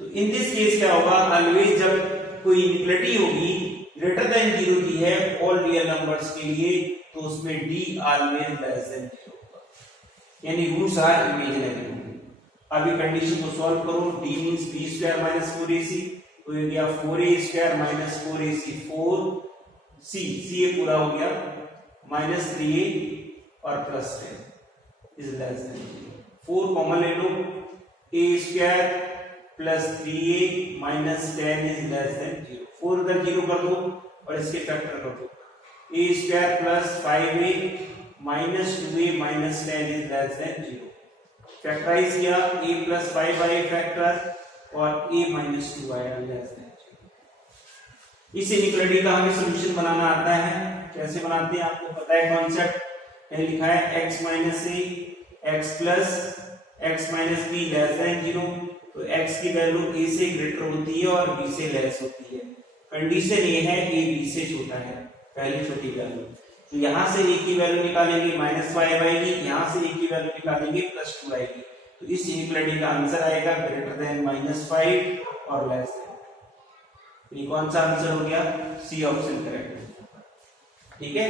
तो in this case क्या होगा, ऑलवेज जब कोई इनइक्वालिटी होगी ग्रेटर देन 0 दी है ऑल रियल नंबर्स के लिए, तो उसमें d ऑलवेज लेस देन 0 होगा, यानी रूट्स आर इमेजिनरी होंगे। अभी कंडीशन को सॉल्व करो, d means b square minus 4ac, तो ये गया 4a square minus 4ac 4c, ये पूरा हो गया माइनस 3a और plus 10 is less than 0। 4 common ले लो, a square plus 3a minus 10 is less than 0। 4 उधर 0 कर दो और इसके फैक्टर कर दो, a square plus 5a minus 2a minus 10 is less than 0। Factorise किया, a प्लस 5 आए फैक्टर और a माइनस 2 आया लेस देन 0। इस इनइक्वालिटी का हमें सॉल्यूशन बनाना आता है। कैसे बनाते हैं आपको पता है कॉन्सेप्ट, यह लिखा है x minus a x plus x minus b less than 0। तो x की वैल्यू a से ग्रेटर होती है और b से लेस होती है। कंडीशन ये है a b से छोटा है, पहली छोटी वैल्यू। तो यहां से a की वैल्यू निकालेंगे -5 आएगी, यहां से a की वैल्यू निकालेंगे +2 आएगी। तो इस इनइक्वालिटी का आंसर आएगा ग्रेटर देन -5 और लेस देन। ये कौन सा आंसर हो गया, सी ऑप्शन करेक्ट। ठीक है,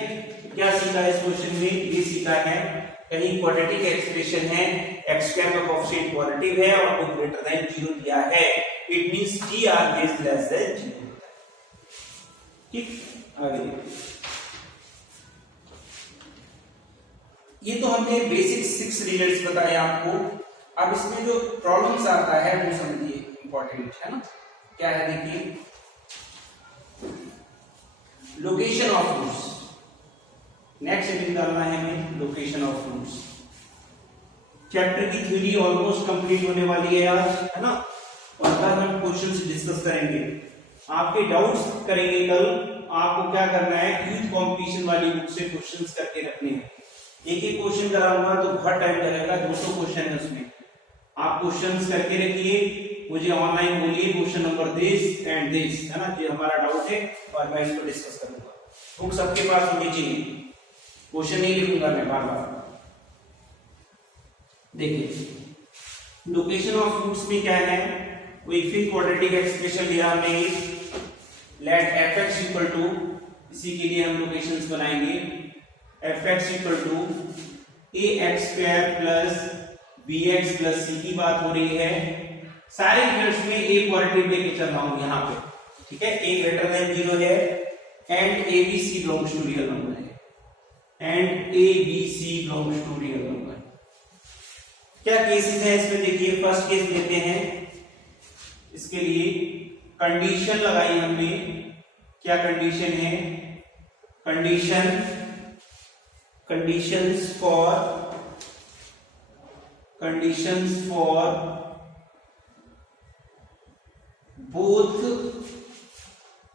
क्या सीखा इस क्वेश्चन में, ये सीखा है कहीं क्वाड्रेटिक एक्सप्रेशन है, x स्क्वायर का कोएफिशिएंट पॉजिटिव है और वो ग्रेटर देन 0 दिया है, it means d always less than 0। ठीक, आगे ये तो हमने बेसिक 6 रिजल्ट्स बताए आपको। अब इसमें जो प्रॉब्लम्स आता है वो समझिए, इंपॉर्टेंट है ना। क्या है देखिए, location of roots, next heading डालना है हमें लोकेशन ऑफ रूट्स। चैप्टर की थ्योरी ऑलमोस्ट कंप्लीट होने वाली है आज, है ना। और कल हम क्वेश्चंस डिस्कस करेंगे, आपके डाउट्स करेंगे कल। आपको क्या करना है, यूथ कंपटीशन वाली बुक से क्वेश्चंस करके रखने हैं। एक एक क्वेश्चन कराऊंगा तो बहुत टाइम लगेगा, 200 क्वेश्चन है उसमें। आप क्वेश्चंस करके रखिए, मुझे ऑनलाइन बोलिए question number this and this, है ना, ये हमारा डाउट है और मैं इसको डिस्कस करूंगा। बुक सबके पास होनी चाहिए, क्वेश्चन नहीं लिखूंगा मैं बार बार। देखिए लोकेशन ऑफ रूट्स में क्या है, कोई फिर क्वाड्रेटिक एक्सप्रेशन लिया हमने, लेट fx इक्वल टू, इसी के लिए हम लोकेशंस बनाएंगे, fx equal to ax square plus bx plus c की बात हो रही है। सारे रिजल्ट्स में a पॉजिटिव लेके चल रहा हूं यहां पे, ठीक है। a ग्रेटर देन 0 है and abc belongs to real number है, and abc belongs to real number. क्या केसेस है इसमें, देखिए फर्स्ट केस लेते हैं। इसके लिए कंडीशन लगाई हमने, क्या कंडीशन है, conditions for both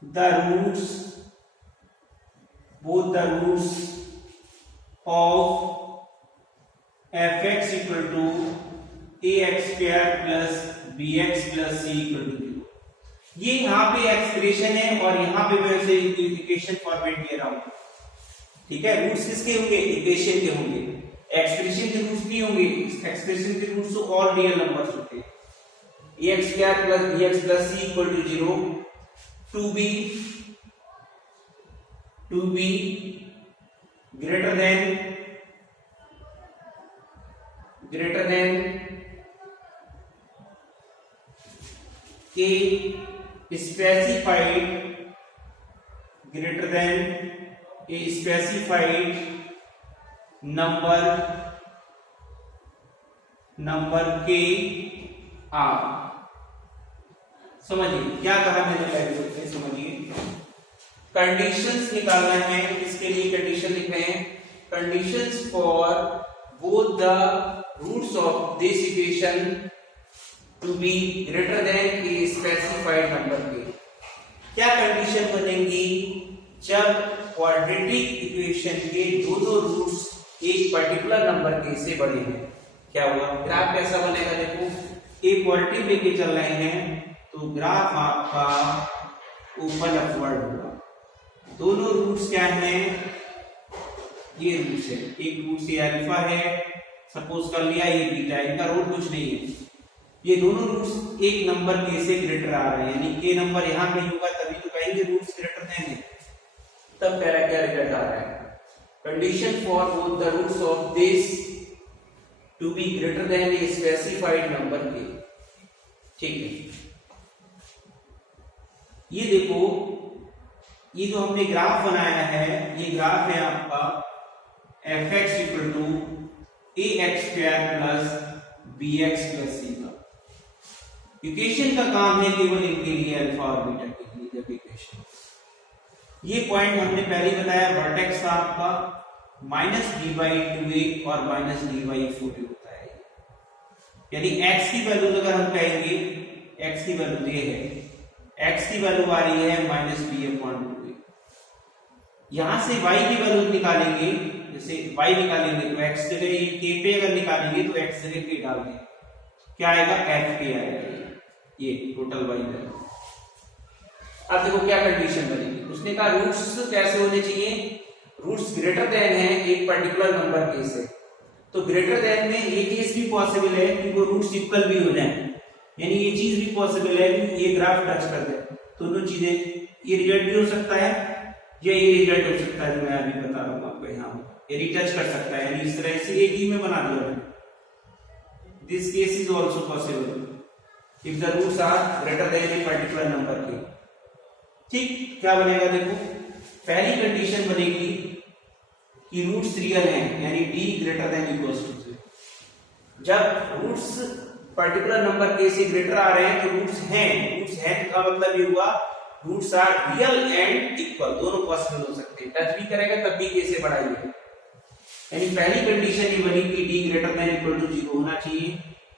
the roots of fx equal to ax square plus bx plus c equal to 0। ये यहां पे एक्सप्रेशन है और यहां पे मैं इसे इक्वेशन फॉर्मेट दे रहा हूं, ठीक है। रूट्स किसके होंगे, इक्वेशन के होंगे, एक्सप्रेशन के रूट्स नहीं होंगे। एक्सप्रेशन के रूट्स तो ऑल रियल नंबर्स होते हैं। ax square plus bx plus c equal to 0 to be greater than a specified number k r। समझिए क्या कहा मैंने वैल्यू से, समझिए कंडीशंस निकालना है। इसके लिए कंडीशन लिख रहे हैं, conditions for both the roots of this equation to be greater than a specified number के। क्या कंडीशन बनेंगी, जब क्वाड्रेटिक इक्वेशन के दोनों रूट्स एक पर्टिकुलर नंबर के से बड़े हैं। क्या हुआ, ग्राफ कैसा बनेगा, देखो ए पॉजिटिव लेके चल रहे हैं तो ग्राफ आपका ऊपर अपवर्ड होगा। दोनों रूट्स क्या हैं, ये रूट्स है, एक रूट से अल्फा है, सपोज कर लिया ये बीटा, इनका रूट कुछ नहीं है, ये दोनों रूट्स एक नंबर के से ग्रेटर आ रहे हैं, यानी के नंबर यहाँ पे होगा तभी तो कहेंगे रूट्स ग्रेटर देन है। तब कह रहा है क्या रिजल्ट आ रहा है, condition for both the roots of this to be greater than a specified number के। ठीक है, ये देखो, ये जो हमने ग्राफ बनाया है, ये ग्राफ है आपका F X equal to A X square plus B X plus C का। इक्वेशन का काम है केवल इनके लिए, अल्फा और बीटा के लिए जब इक्वेशन। ये पॉइंट हमने पहले ही बताया, वर्टेक्स था आपका माइनस डी बाई टू ए और माइनस डी बाई 4 होता है, यानी x की वैल्यू अगर हम कहेंगे, x की वैल्यू ये है, x की वैल्यू आ रही है माइनस बी अपॉन 2a। यहां से y की वैल्यू निकालेंगे, जैसे y निकालेंगे तो x जगह k पे अगर निकालेंगे तो x जगह k डाल देंगे, क्या आएगा f k आएगा, ये टोटल y वैल्यू। अब देखो क्या कंडीशन बनेगी, उसने कहा रूट्स कैसे होने चाहिए, रूट्स ग्रेटर देन है एक पर्टिकुलर नंबर के से। तो ग्रेटर देन में ये केस भी पॉसिबल है कि वो रूट्स इक्वल भी हो जाएं, यानी ये चीज भी पॉसिबल है कि ये ग्राफ टच कर दे, दोनों चीजें, ये रिजल्ट भी हो सकता है या ये रिजल्ट हो सकता है जो मैं अभी बता रहा हूं आपको, यहाँ ये टच कर सकता है, यानी इस तरह से एक ही में बना दिया मैंने। This case is also possible if the roots are greater than a particular number के। ठीक, क्या बनेगा देखो, पहली कंडीशन बनेगी कि रूट्स रियल हैं, यानी d greater than equals to 0। जब रूट्स पर्टिकुलर नंबर के से ग्रेटर आ रहे हैं तो रूट्स हैं का मतलब ये हुआ roots are real and equal, दोनों पॉसिबल हो सकते हैं, टच भी करेगा तब भी के से बड़ा ही है। यानी पहली कंडीशन ये बनी कि d greater than equal to 0 होना चाहिए।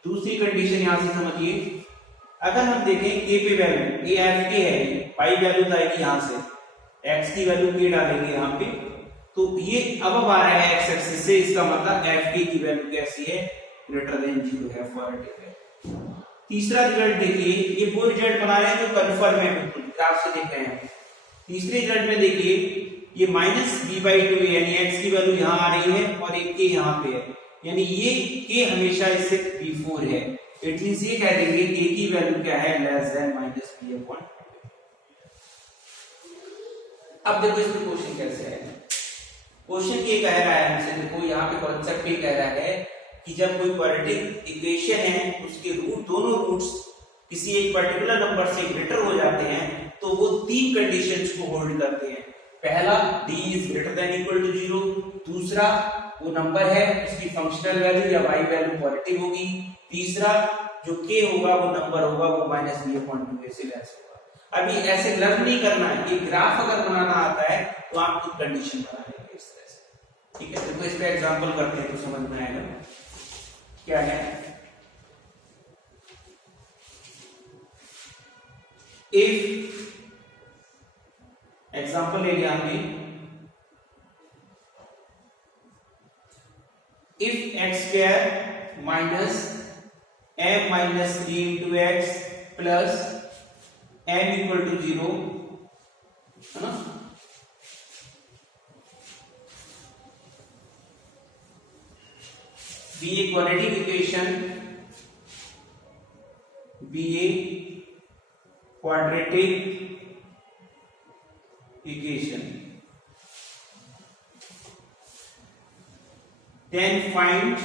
दूसरी कंडीशन यहां से समझिए, अगर हम देखें k पे वैल्यू, ये f k है, y वैल्यू तो आएगी यहां से, x की वैल्यू k डालेंगे यहां पे, तो ये अब आ रहा है x एक्सिस से, इसका मतलब f k की वैल्यू कैसी है, ग्रेटर देन 0 है फॉर t। तीसरा रिजल्ट देखिए, ये वो रिजल्ट बना रहे हैं जो कन्फर्म है, बिल्कुल ग्राफ से देख रहे हैं। तीसरे रिजल्ट में देखिए, ये माइनस b बाई 2 यानी x की वैल्यू यहाँ आ रही है और एक k यहाँ पे है, यानी ये k हमेशा इससे b4 है, इट मींस ये कह देंगे k की वैल्यू क्या है, less than minus b upon 2। अब देखो इसमें क्वेश्चन कैसे है, क्वेश्चन ये कह रहा है हमसे, देखो यहाँ पे कॉन्सेप्ट ये कह रहा है कि जब कोई क्वाड्रेटिक इक्वेशन है उसके रूट, दोनों रूट्स किसी एक पर्टिकुलर नंबर से ग्रेटर हो जाते हैं तो वो तीन कंडीशंस को होल्ड करते हैं। पहला d is greater than equal to 0, दूसरा वो नंबर है उसकी फंक्शनल वैल्यू या y वैल्यू पॉजिटिव होगी, तीसरा जो k होगा वो नंबर होगा वो माइनस b अपॉन 2 से लेस होगा। अभी ऐसे लर्न नहीं करना है, ये ग्राफ अगर बनाना आता है तो आप कुछ कंडीशन बना लेंगे इस तरह से। ठीक है, तो इस पे एग्जांपल करते हैं तो समझ में आएगा क्या है। इफ एग्जांपल ले लिया हमने, if x square minus m minus 3 into x plus m equal to 0 है ना, be a quadratic equation, be a quadratic equation, then find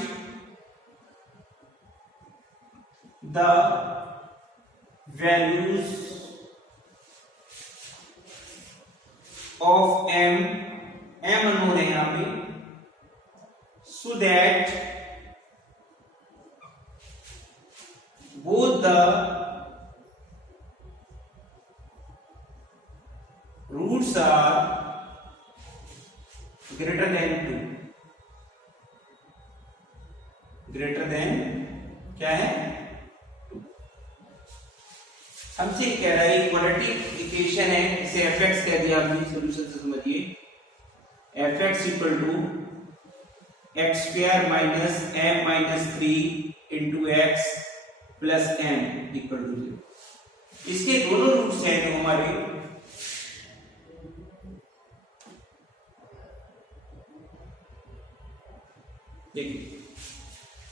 the values of m unknown है यहाँ पे, so that both the roots are greater than 2, greater than क्या है 2। हमसे कह रहा है क्वाड्रेटिक इक्वेशन है, इसे fx कह दिया हमने, सॉल्यूशन से समझिए, fx equal to x square minus m minus 3 into x plus m equal to 0। इसके दोनों रूट्स हैं जो हमारे, देखिए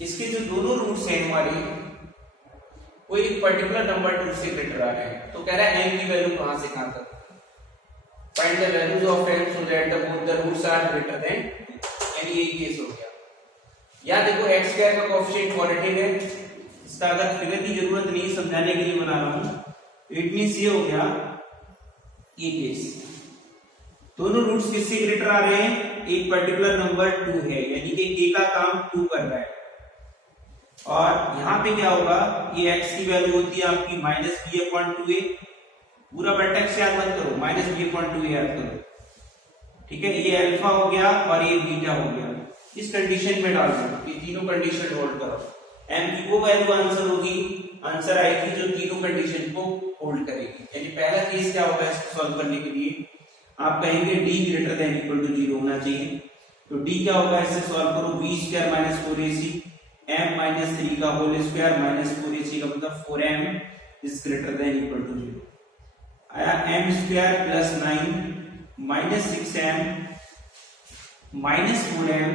इसके जो दोनों रूट्स हैं हमारे कोई पर्टिकुलर नंबर 2 से ग्रेटर आ रहा है, तो कह रहा है n की वैल्यू कहां से कहां तक, find the values of n so that both the roots are greater than, यानी ये केस हो गया। या देखो x स्क्वायर का कोएफिशिएंट पॉजिटिव है, इसका अगर फिगर की जरूरत नहीं समझाने के लिए बना रहा हूं, इट मींस ये हो गया ये केस, दोनों रूट्स किससे ग्रेटर आ रहे हैं, एक पर्टिकुलर नंबर 2 है, यानी कि a का काम 2 कर रहा है, और यहां पे क्या होगा, ये x की वैल्यू होती है आपकी -b/2a, पूरा वर्टेक्स याद मत करो, -b/2a याद करो, ठीक है। ये अल्फा हो गया और ये बीटा हो गया, इस कंडीशन में डाल दो, ये तीनों कंडीशन होल्ड करो, m की वो वैल्यू आंसर होगी, आंसर आएगी जो तीनों कंडीशन को होल्ड करेगी। यानी पहला केस क्या होगा, इसको सॉल्व करने के लिए आप कहेंगे d greater than equal to 0 होना चाहिए, तो d क्या होगा, इससे सॉल्व करो, b² - 4ac m - 3 का होल स्क्वायर माइनस 4ac का मतलब 4m is greater than equal to 0 आया, m² + 9 - 6m - 4m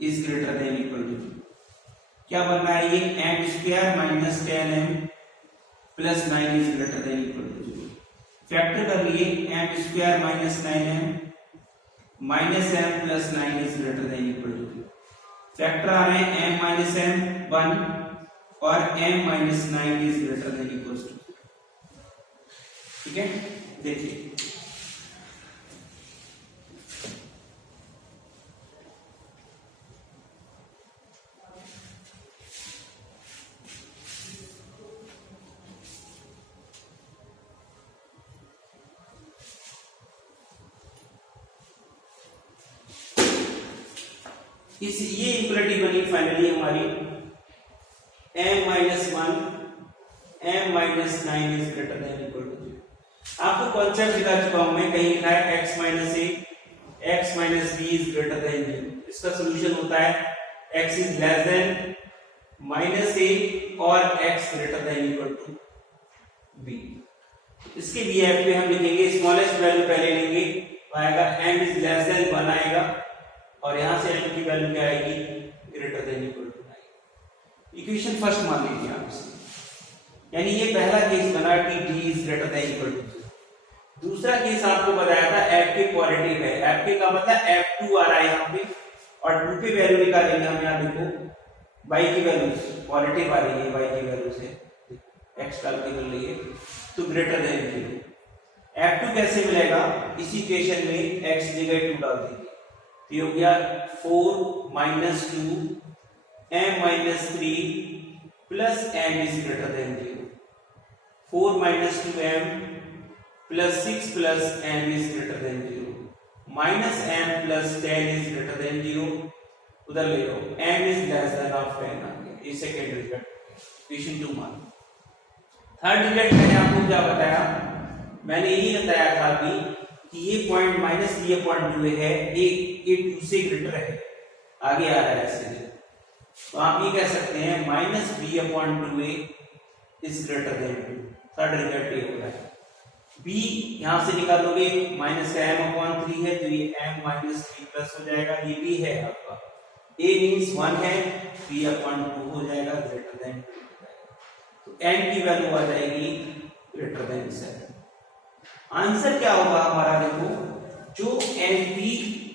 is greater than equal to 0, क्या बन रहा है ये m² - 10m + 9 is greater than equal to 0, factor कर लिए, m² - 9m - m + 9 is greater than equal to 0, factor आ रहे हैं m - m 1 और m - 9 is greater than equal to 0, ठीक है। देखिए इस ये इक्वलिटी बनी फाइनली हमारी m - 1 m - 9 is greater than equal to 0। आपको कॉन्सेप्ट दिखा चुका हूं मैं, कहीं लिखा है x - a x - b is greater than 0, इसका सॉल्यूशन होता है x is less than -a और x greater than equal to b। इसके बीएफ पे हम लिखेंगे स्मॉलेस्ट वैल्यू पहले लेंगे, तो आएगा m इज लेस देन 1 आएगा, और यहां से m की वैल्यू क्या आएगी, ग्रेटर देन इक्वल टू आएगी। इक्वेशन फर्स्ट मान लीजिए आप इसे, यानी ये पहला केस बना कि d is greater than equal to 0। दूसरा केस आपको बताया था f पॉजिटिव है, f का मतलब f2 आ रहा है यहां पे, और 2 की वैल्यू निकालेंगे हम, यहां देखो y की वैल्यू पॉजिटिव आ रही है, y की वैल्यू से x कैलकुलेट कर लिए, तो ग्रेटर देन 0। f2 कैसे मिलेगा, इसी इक्वेशन में x जगह 2 डाल देंगे, ये हो गया 4 - 2 m - 3 plus m is greater than 0, 4 - 2m plus 6 plus m is greater than 0, minus m plus 10 is greater than 0, उधर ले लो m is less then of 10 आ गया, ये सेकंड रिजल्ट, इक्वेशन 2 मान। थर्ड रिजल्ट मैंने आपको क्या बताया, मैंने यही बताया था कि ये पॉइंट -b/2 है, ये 2 से ग्रेटर है, आगे आ रहा है ऐसे, तो आप ये कह सकते हैं -b/2a is greater then 2। Third result ये हो रहा है, b यहां से निकालोगे -m/3 है, तो ये m - 3 प्लस हो जाएगा, ये b है आपका, a मींस 1 है, b/2 हो जाएगा, ग्रेटर देन 2 हो जाएगा, तो m की वैल्यू आ जाएगी ग्रेटर देन 7। आंसर क्या होगा हमारा, देखो जो n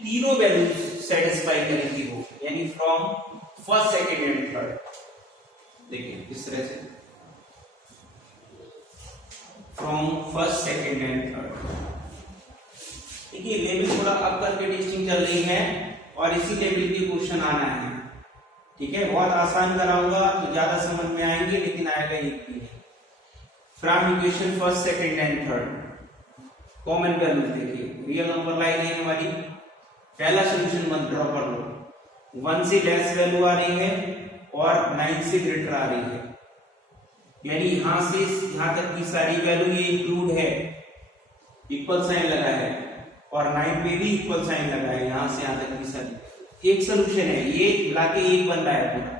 तीनों वैल्यूज सेटिस्फाई करेंगी वो, यानी from first second and third, देखिए इस तरह से from first second and third. देखिए लेवल थोड़ा अप करके टीचिंग चल रही है, और इसी लेवल के क्वेश्चन आना है, ठीक है। बहुत आसान कराऊंगा तो ज्यादा समझ में आएंगे, लेकिन आएगा एक भी नहीं। From equation first second and third, common value देखिए, रियल नंबर लाइन है हमारी, पहला सॉल्यूशन मत ड्रॉ कर लो, 1 से लेस वैल्यू आ रही है और 9 से ग्रेटर आ रही है, यानी यहां से यहां तक की सारी वैल्यू ये इंक्लूड है, इक्वल साइन लगा है, और 9 पे भी इक्वल साइन लगा है, यहां से यहां तक की सारी एक सॉल्यूशन है, ये मिला के एक बन रहा है पूरा,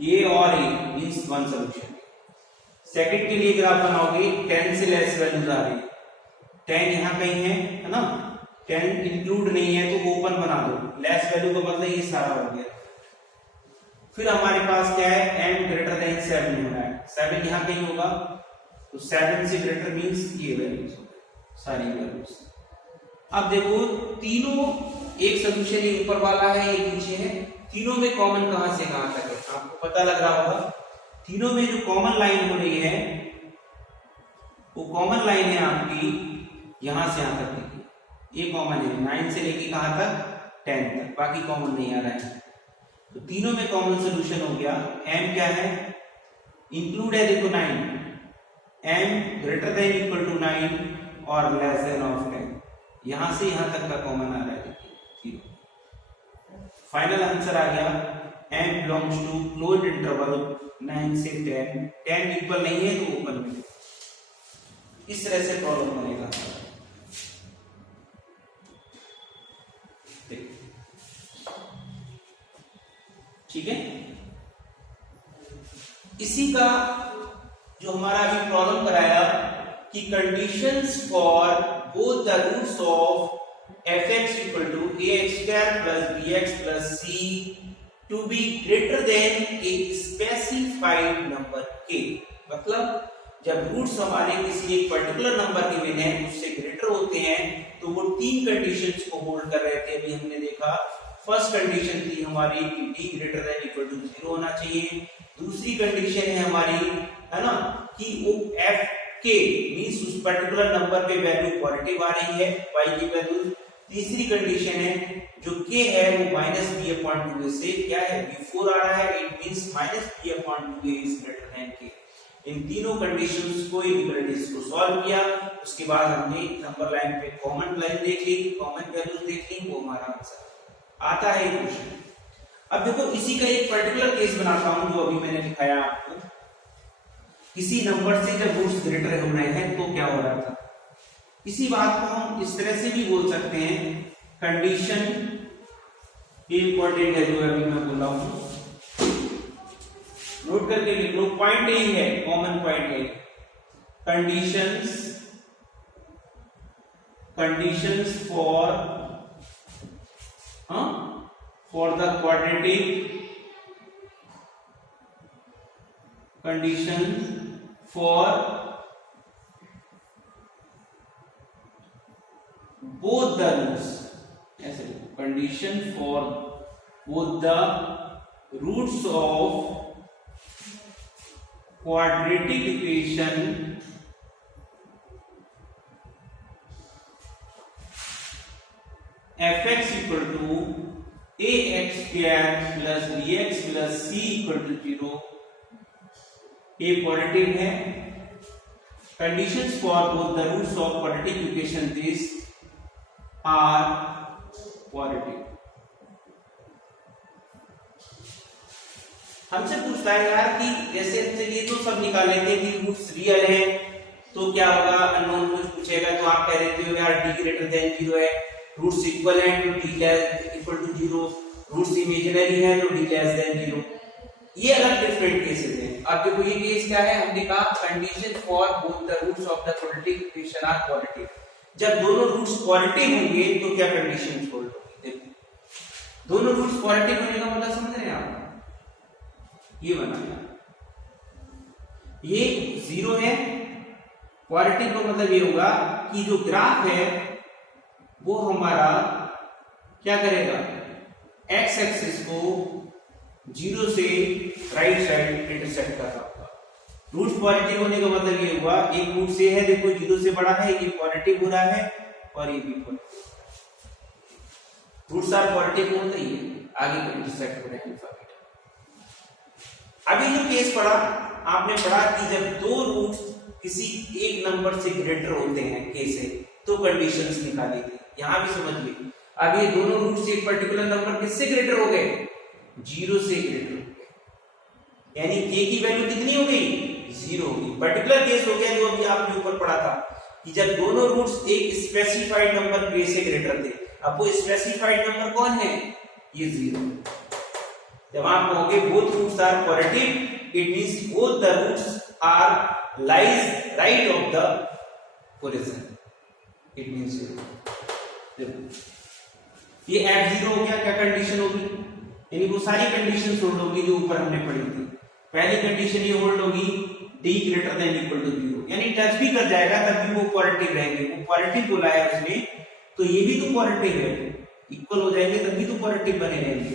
ये और ये मींस वन सॉल्यूशन। सेकंड के लिए ग्राफ बनाओगे, 10 से लेस वैल्यूज आ रही है, 10 यहाँ कहीं है ना, 10 इंक्लूड नहीं है तो ओपन बना दो, लेस वैल्यू का मतलब ये सारा हो गया, फिर हमारे पास क्या है, m ग्रेटर देन 7 होना है, 7 यहां कहीं होगा, तो 7 से ग्रेटर मींस ये वैल्यूज सारी वैल्यूज। अब देखो तीनों, एक सोल्यूशन ये ऊपर वाला है, एक नीचे है, तीनों में कॉमन कहां से कहां तक है आपको पता लग रहा होगा। तीनों में जो कॉमन लाइन हो रही है वो कॉमन लाइन है आपकी यहां से यहां तक की, ये कॉमन है 9 से लेके कहां तक 10 तक, बाकी कॉमन नहीं आ रहा है। तो तीनों में कॉमन सोल्यूशन हो गया। m क्या है, इंक्लूड है देखो 9, m greater than equal to 9 और लेस देन ऑफ 10, यहां से यहां तक का कॉमन आ रहा है, देखिए फाइनल आंसर आ गया m belongs to closed interval 9 से 10, 10 इक्वल नहीं है तो ओपन में। इस तरह से प्रॉब्लम बनेगा। ठीक है, इसी का जो हमारा अभी प्रॉब्लम कराया कि conditions for both the roots of fx equal to ax square plus bx plus c to be greater than a specified number k, मतलब जब रूट्स हमारे किसी एक पर्टिकुलर नंबर गिवन है उससे ग्रेटर होते हैं तो वो तीन कंडीशंस को होल्ड कर रहे थे। अभी हमने देखा फर्स्ट कंडीशन थी हमारी कि d greater than equal to 0 होना चाहिए, दूसरी कंडीशन है हमारी, है ना, कि वो f k मींस उस पर्टिकुलर नंबर पे वैल्यू पॉजिटिव आ रही है y की वैल्यू, तीसरी कंडीशन है जो k है वो -b/2a से क्या है b4 आ रहा है, it means -b/2a is greater then k। इन तीनों कंडीशंस को, इनइक्वालिटीज को सॉल्व किया, उसके बाद हमने नंबर लाइन पे कॉमन लाइन देख ली, कॉमन वैल्यूज देख ली, वो हमारा आंसर आता है क्वेश्चन। अब देखो इसी का एक पर्टिकुलर केस बनाता हूं जो अभी मैंने दिखाया आपको, किसी नंबर से जब रूट्स ग्रेटर हो रहे हैं तो क्या हो रहा था। इसी बात को हम इस तरह से भी बोल सकते हैं, कंडीशन इंपॉर्टेंट है जो अभी मैं बोल रहा हूं, नोट करके लिख लो, पॉइंट यही है, कॉमन पॉइंट है, conditions for the quadratic, condition for both the roots, ऐसे condition for both the roots of quadratic equation fx equal to ax square plus bx plus c equal to 0 ये positive है। Conditions for both the roots of quadratic equation this are positive. हमसे पूछता है यार कि जैसे चलिए तो सब निकाल लेते हैं कि रूट्स रियल है तो क्या होगा, अननोन कुछ पूछेगा तो आप कह देते हो यार d ग्रेटर देन 0 है, रूट्स इक्वल है तो d equal to 0, roots imaginary है तो d लेस देन 0। ये अलग डिफरेंट केसेस हैं। अब देखो ये केस क्या है, हमने कहा condition for both the roots of the quadratic equation are positive. जब दोनों रूट्स पॉजिटिव होंगे तो क्या कंडीशंस होल्ड होगी। देखो दोनों रूट्स पॉजिटिव होने का मतलब समझ रहे हैं आप, ये बनाया, ये 0 है, पॉजिटिव का मतलब ये होगा कि जो ग्राफ है वो हमारा क्या करेगा, एक्स एक्सिस को 0 से राइट साइड इंटरसेक्ट कर रहा होगा। रूट्स पॉजिटिव होने का मतलब ये हुआ, एक रूट से है देखो 0 से बड़ा है, ये पॉजिटिव हो रहा है और ये भी पॉजिटिव, रूट्स आर पॉजिटिव होते ही आगे को इंटरसेक्ट हो रहे हैं। अभी जो केस पढ़ा आपने पढ़ा कि जब दो रूट्स किसी एक नंबर से ग्रेटर होते हैं k से तो कंडीशंस निकाली थी, यहां भी समझ ली। अब ये दोनों रूट्स एक पर्टिकुलर नंबर किससे ग्रेटर हो गए, 0 से ग्रेटर हो गए, यानी k की वैल्यू कितनी हो गई, 0 हो गई। पर्टिकुलर केस हो गया जो अभी आपने ऊपर पढ़ा था कि जब दोनों रूट्स एक स्पेसिफाइड नंबर k से ग्रेटर थे। अब वो स्पेसिफाइड नंबर कौन है, ये 0। जब आप कहोगे both roots are positive, it means both the roots are lies right of the origin, it means 0। ये f0 हो गया, क्या कंडीशन होगी, यानी वो सारी कंडीशन होल्ड होगी जो ऊपर हमने पढ़ी थी। पहली कंडीशन ये होल्ड होगी d greater than equal to 0, यानी टच भी कर जाएगा तब भी वो पॉजिटिव रहेंगे। वो पॉजिटिव बोला है उसने तो ये भी तो पॉजिटिव है, इक्वल हो जाएंगे तब भी तो पॉजिटिव बने रहेंगे।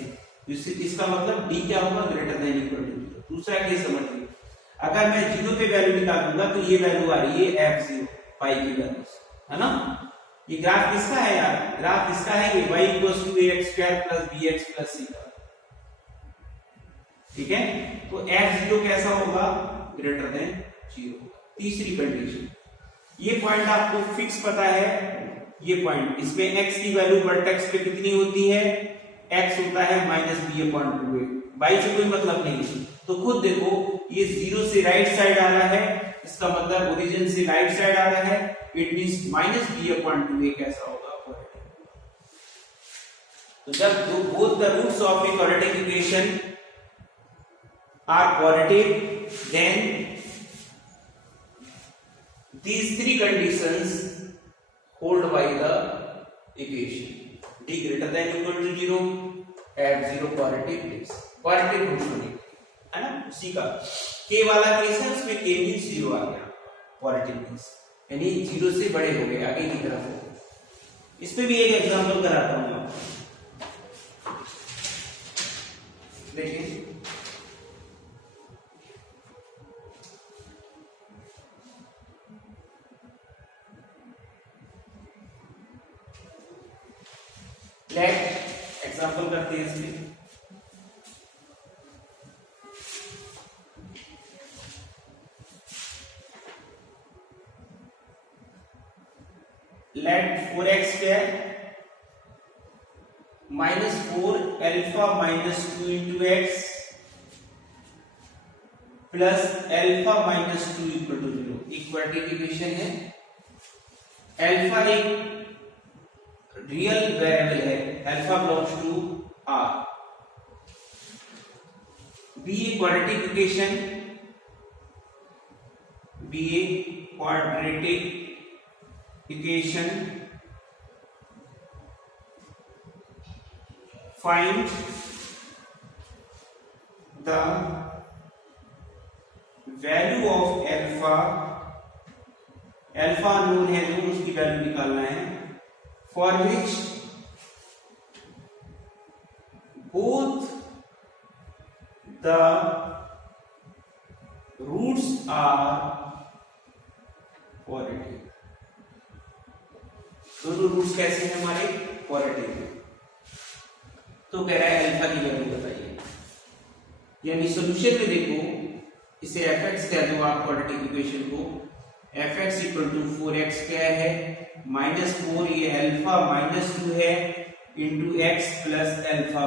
इसका मतलब d क्या होगा ग्रेटर देन इक्वल टू 0। दूसरा केस समझिए, अगर मैं 0 पे वैल्यू निकालूंगा तो ये वैल्यू आ रही है f0 पाई की वैल्यू, है ना। ये ग्राफ किसका है यार, ग्राफ इसका है ये y = ax² + bx + c का, ठीक है। तो f0 कैसा होगा ग्रेटर देन 0। तीसरी कंडीशन, ये पॉइंट आपको फिक्स पता है, ये पॉइंट, इसमें x की वैल्यू वर्टेक्स पे कितनी होती है, x होता है -b/2a, y से कोई मतलब नहीं। तो खुद देखो ये 0 से राइट साइड आ रहा है, इसका मतलब ओरिजिन से राइट साइड आ रहा है, इट मींस -b/2a कैसा होगा क्वाड्रेटिक। तो जब both the roots of a quadratic equation are positive, then these three conditions hold by the equation d greater than equal to 0, f0 positive is positive roots होने, है ना। उसी का k वाला केस है, उसमें k मींस 0 आ गया, positive case यानी 0 से बड़े हो गए, आगे की तरफ हो गए। इस पे भी एक एग्जांपल कराता हूं मैं, देखिए लेट एग्जांपल करते हैं इसमें। Let 4x² -4 alpha -2 into x plus alpha -2 equal to 0 एक क्वाड्रेटिक इक्वेशन है। अल्फा एक रियल वेरिएबल है, alpha belongs to r। Be a quadratic equation, be a quadratic equation, find the value of alpha, alpha known है जो उसकी value निकालना है, for which both the roots are positive। दोनों roots कैसे हैं हमारे, पॉजिटिव है। तो कह रहा है अल्फा की वैल्यू बताइए, यानी सॉल्यूशन में देखो इसे fx कह दो आप क्वाड्रेटिक इक्वेशन को, fx = 4x² है, -4 ये अल्फा -2 है इंटू x प्लस अल्फा